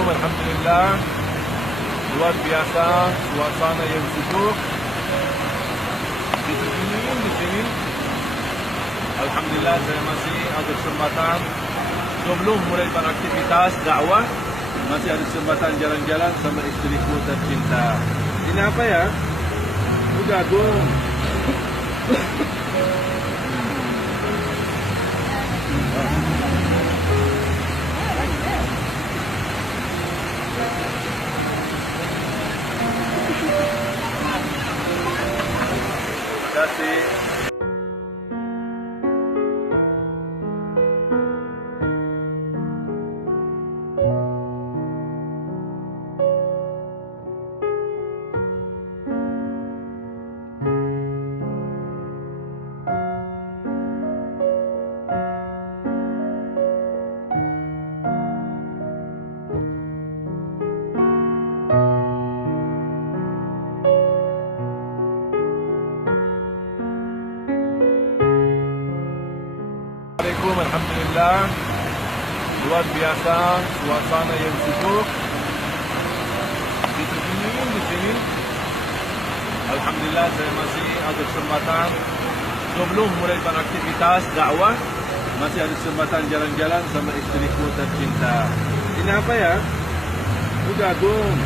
Assalamualaikum, alhamdulillah. Luar biasa suasana yang sejuk di sini. Alhamdulillah saya masih ada kesempatan sebelum mulai beraktivitas dakwah, masih ada kesempatan jalan-jalan sama istriku tercinta. Ini apa ya? Udah dong. Terima kasih. Assalamualaikum, alhamdulillah. Luar biasa suasana yang sejuk di sini. Alhamdulillah saya masih ada kesempatan sebelum mulai beraktivitas dakwah, masih ada kesempatan jalan-jalan sama istriku tercinta. Ini apa ya? Udah dong.